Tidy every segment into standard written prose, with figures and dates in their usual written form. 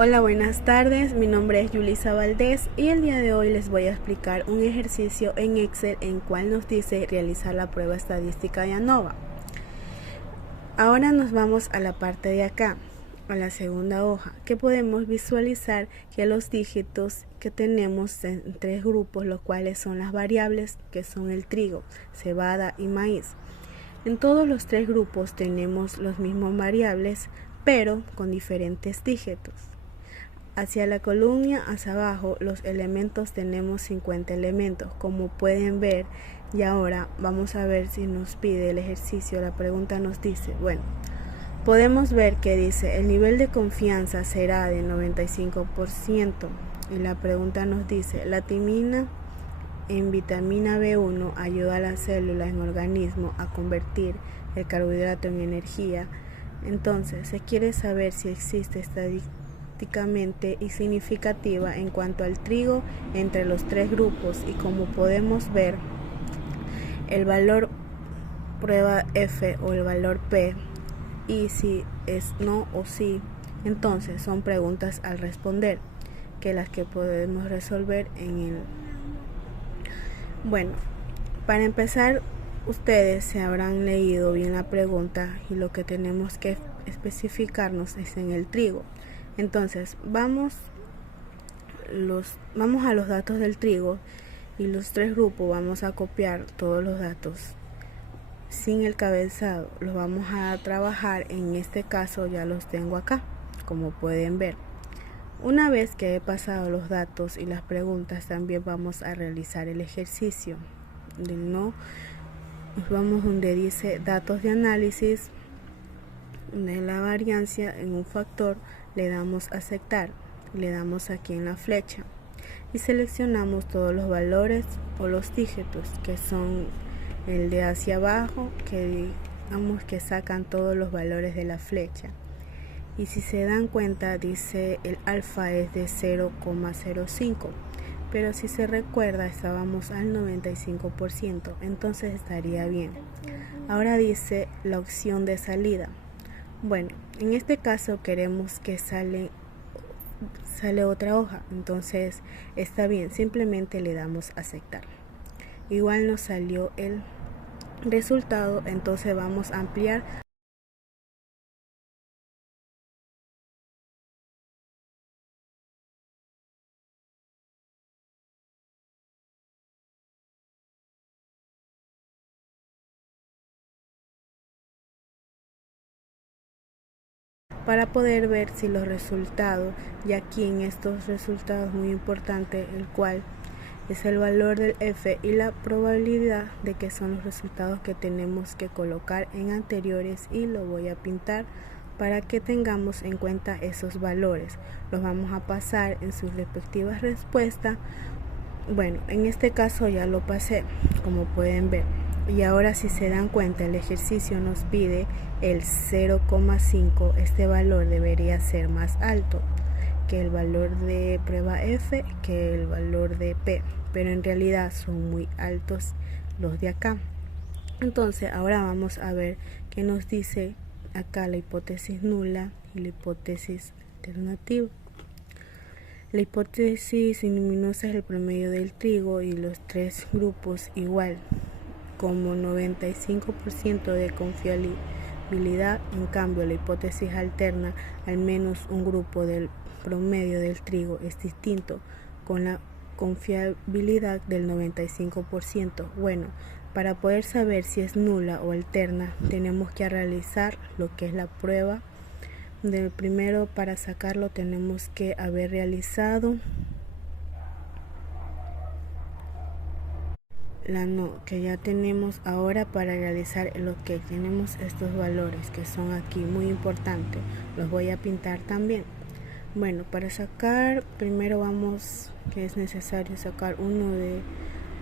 Hola, buenas tardes. Mi nombre es Yulisa Valdés y el día de hoy les voy a explicar un ejercicio en Excel en cual nos dice realizar la prueba estadística de ANOVA. Ahora nos vamos a la parte de acá, a la segunda hoja, que podemos visualizar que los dígitos que tenemos en tres grupos, los cuales son las variables, que son el trigo, cebada y maíz. En todos los tres grupos tenemos los mismos variables, pero con diferentes dígitos. Hacia la columna hacia abajo los elementos tenemos 50 elementos, como pueden ver. Y ahora vamos a ver si nos pide el ejercicio. La pregunta nos dice, podemos ver que dice el nivel de confianza será de 95%. Y la pregunta nos dice, la timina en vitamina B1 ayuda a las células en organismo a convertir el carbohidrato en energía. Entonces se quiere saber si existe estadísticamente y significativa en cuanto al trigo entre los tres grupos, y como podemos ver, el valor prueba F o el valor P, y si es no o sí, entonces son preguntas al responder, que las que podemos resolver en el... Para empezar, ustedes se habrán leído bien la pregunta y lo que tenemos que especificarnos es en el trigo. Entonces vamos a los datos del trigo, y los tres grupos vamos a copiar todos los datos sin el cabezado. Los vamos a trabajar, en este caso ya los tengo acá, como pueden ver. Una vez que he pasado los datos y las preguntas, también vamos a realizar el ejercicio del no. Nos vamos donde dice datos de análisis de la variancia en un factor, le damos a aceptar, le damos aquí en la flecha y seleccionamos todos los valores o los dígitos que son el de hacia abajo, que digamos que sacan todos los valores de la flecha. Y si se dan cuenta, dice el alfa es de 0,05, pero si se recuerda estábamos al 95%, entonces estaría bien. Ahora dice la opción de salida. En este caso queremos que sale otra hoja, entonces está bien, simplemente le damos a aceptar. Igual nos salió el resultado, entonces vamos a ampliar para poder ver si los resultados, y aquí en estos resultados muy importante, el cual es el valor del F y la probabilidad de que son los resultados que tenemos que colocar en anteriores, y lo voy a pintar para que tengamos en cuenta esos valores. Los vamos a pasar en sus respectivas respuestas. En este caso ya lo pasé, como pueden ver. Y ahora, si se dan cuenta, el ejercicio nos pide el 0,5. Este valor debería ser más alto que el valor de prueba F, que el valor de P, pero en realidad son muy altos los de acá. Entonces ahora vamos a ver qué nos dice acá la hipótesis nula y la hipótesis alternativa. La hipótesis luminosa es el promedio del trigo y los tres grupos igual, como 95% de confiabilidad. En cambio, la hipótesis alterna, al menos un grupo del promedio del trigo es distinto, con la confiabilidad del 95%. Para poder saber si es nula o alterna, tenemos que realizar lo que es la prueba del primero. Para sacarlo tenemos que haber realizado la no, que ya tenemos. Ahora, para realizar lo que tenemos estos valores que son aquí muy importantes, los voy a pintar también. Para sacar, primero que es necesario sacar uno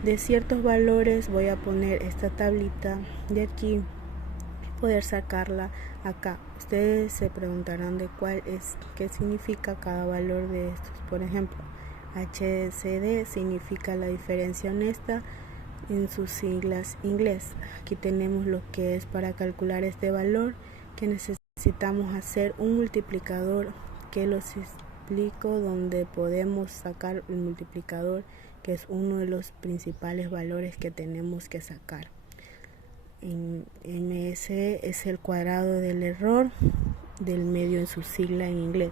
de ciertos valores. Voy a poner esta tablita de aquí, poder sacarla acá. Ustedes se preguntarán de qué significa cada valor de estos. Por ejemplo, HCD significa la diferencia honesta en sus siglas inglés. Aquí tenemos lo que es para calcular este valor, que necesitamos hacer un multiplicador que lo explico donde podemos sacar el multiplicador, que es uno de los principales valores que tenemos que sacar. MS es el cuadrado del error del medio en su sigla en inglés,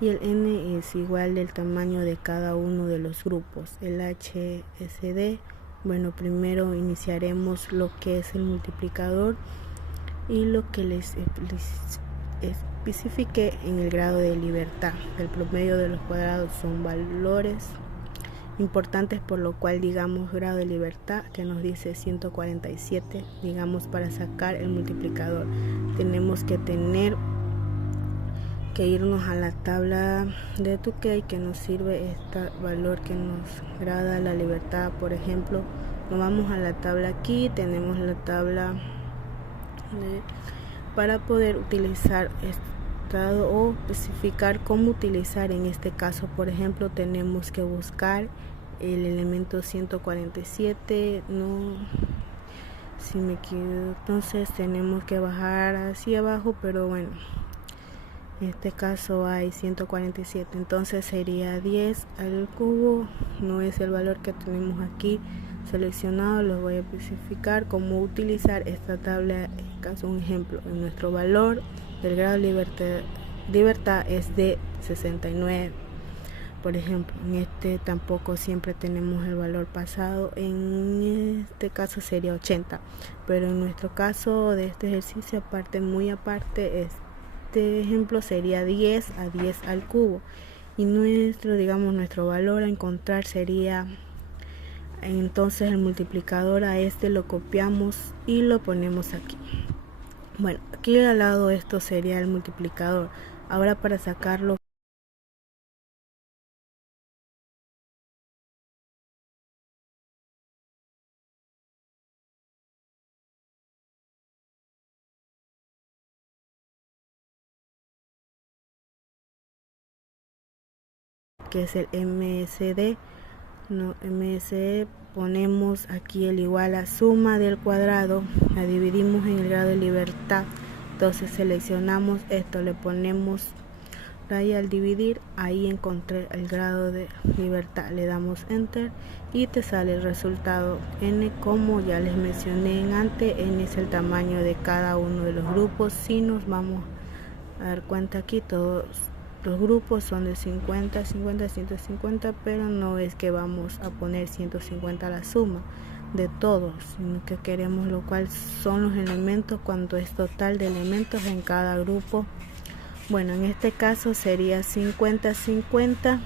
y el N es igual del tamaño de cada uno de los grupos. El HSD, bueno, primero iniciaremos lo que es el multiplicador y lo que les especifique en el grado de libertad. El promedio de los cuadrados son valores importantes, por lo cual digamos grado de libertad, que nos dice 147. Digamos, para sacar el multiplicador tenemos que irnos a la tabla de Tukey, que nos sirve este valor que nos grada la libertad. Por ejemplo, nos vamos a la tabla aquí, tenemos la tabla para poder utilizar estado o especificar cómo utilizar. En este caso, por ejemplo, tenemos que buscar el elemento 147, si me equivoco, entonces tenemos que bajar hacia abajo, pero bueno, en este caso hay 147, entonces sería 10 al cubo. No es el valor que tenemos aquí seleccionado. Lo voy a especificar cómo utilizar esta tabla. En caso, un ejemplo, en nuestro valor del grado de libertad es de 69. Por ejemplo, en este tampoco siempre tenemos el valor pasado, en este caso sería 80, pero en nuestro caso de este ejercicio aparte, muy aparte, este ejemplo sería 10 a 10 al cubo, y nuestro valor a encontrar sería, entonces el multiplicador a este lo copiamos y lo ponemos aquí. Bueno, aquí al lado esto sería el multiplicador. Ahora, para sacarlo, que es el MSD, MSD, ponemos aquí el igual a suma del cuadrado, la dividimos en el grado de libertad. Entonces seleccionamos esto, le ponemos raya al dividir, ahí encontré el grado de libertad, le damos enter y te sale el resultado. N, como ya les mencioné antes, N es el tamaño de cada uno de los grupos. Si nos vamos a dar cuenta aquí, todos los grupos son de 50, 50, 150, pero no es que vamos a poner 150 a la suma de todos, sino que queremos lo cual son los elementos, cuánto es total de elementos en cada grupo. Bueno, en este caso sería 50, 50,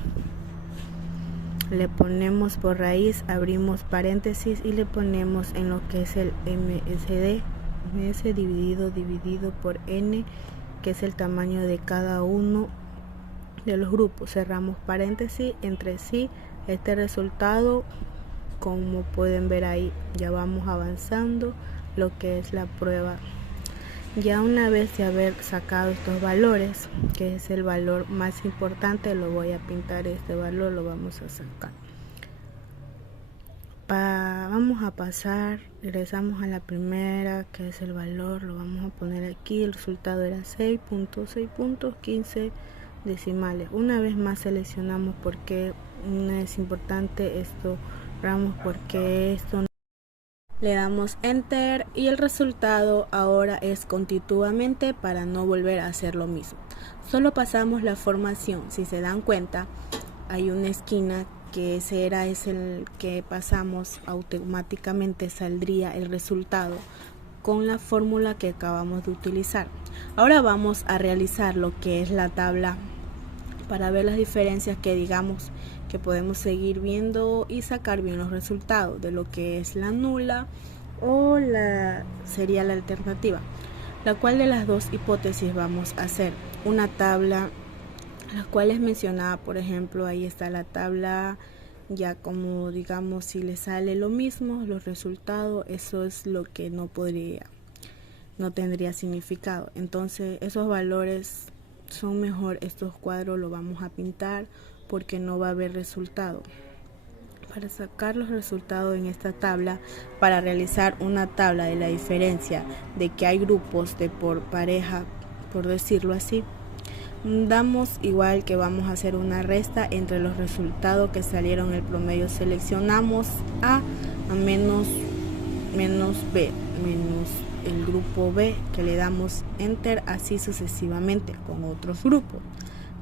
le ponemos por raíz, abrimos paréntesis y le ponemos en lo que es el MSD, MS dividido por N, que es el tamaño de cada uno de los grupos. Cerramos paréntesis entre sí. Este resultado, como pueden ver ahí, ya vamos avanzando lo que es la prueba. Ya una vez de haber sacado estos valores, que es el valor más importante, lo voy a pintar, este valor lo vamos a sacar. Vamos a pasar, regresamos a la primera, que es el valor, lo vamos a poner aquí. El resultado era 6.15 decimales. Una vez más seleccionamos porque es importante esto, porque esto, le damos enter y el resultado ahora es continuamente, para no volver a hacer lo mismo. Solo pasamos la formación. Si se dan cuenta, hay una esquina que es el que pasamos, automáticamente saldría el resultado con la fórmula que acabamos de utilizar. Ahora vamos a realizar lo que es la tabla para ver las diferencias que digamos que podemos seguir viendo y sacar bien los resultados de lo que es la nula o sería la alternativa. La cual de las dos hipótesis vamos a hacer una tabla, las cuales mencionaba, por ejemplo, ahí está la tabla, ya como digamos si le sale lo mismo los resultados, eso es lo que no tendría significado. Entonces esos valores son mejor, estos cuadros los vamos a pintar porque no va a haber resultado. Para sacar los resultados en esta tabla, para realizar una tabla de la diferencia de que hay grupos de por pareja, por decirlo así, Damos igual que vamos a hacer una resta entre los resultados que salieron el promedio. Seleccionamos A menos B, menos el grupo B, que le damos enter, así sucesivamente con otros grupos.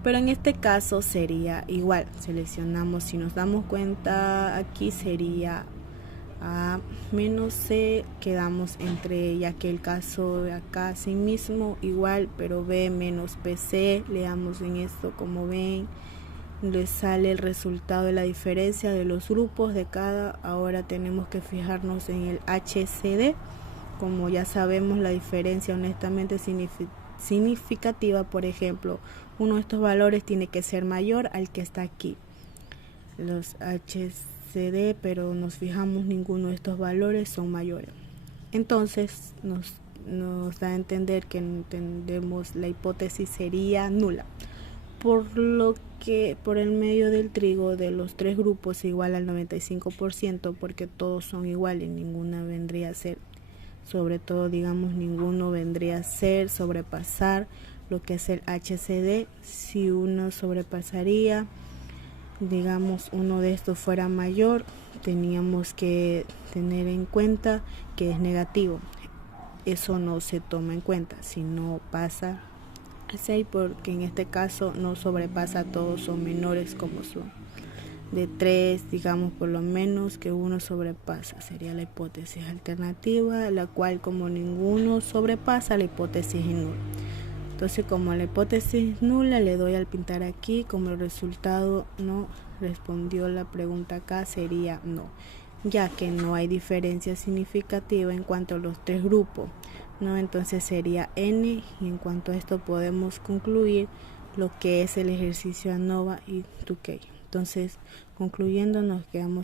Pero en este caso sería igual, seleccionamos, si nos damos cuenta aquí sería A menos C, quedamos entre, ya que el caso de acá sí mismo igual, pero B menos BC, le damos en esto, como ven, le sale el resultado de la diferencia de los grupos de cada. Ahora tenemos que fijarnos en el HCD. Como ya sabemos, la diferencia honestamente significativa, por ejemplo, uno de estos valores tiene que ser mayor al que está aquí, los HCD, pero nos fijamos, ninguno de estos valores son mayores. Entonces nos da a entender que entendemos la hipótesis sería nula, por lo que por el medio del trigo de los tres grupos igual al 95%, porque todos son iguales, ninguna vendría a ser, sobre todo digamos, ninguno vendría a ser sobrepasar lo que es el HCD. Si uno sobrepasaría, digamos, uno de estos fuera mayor, teníamos que tener en cuenta que es negativo. Eso no se toma en cuenta, si no pasa así, porque en este caso no sobrepasa a todos, son menores como son de 3, digamos, por lo menos que uno sobrepasa, sería la hipótesis alternativa, la cual como ninguno sobrepasa, la hipótesis es nula. Entonces, como la hipótesis es nula, le doy al pintar aquí, como el resultado no respondió la pregunta acá, sería no, ya que no hay diferencia significativa en cuanto a los tres grupos, ¿no? Entonces sería N, y en cuanto a esto podemos concluir lo que es el ejercicio ANOVA y 2K. Entonces, concluyendo, nos quedamos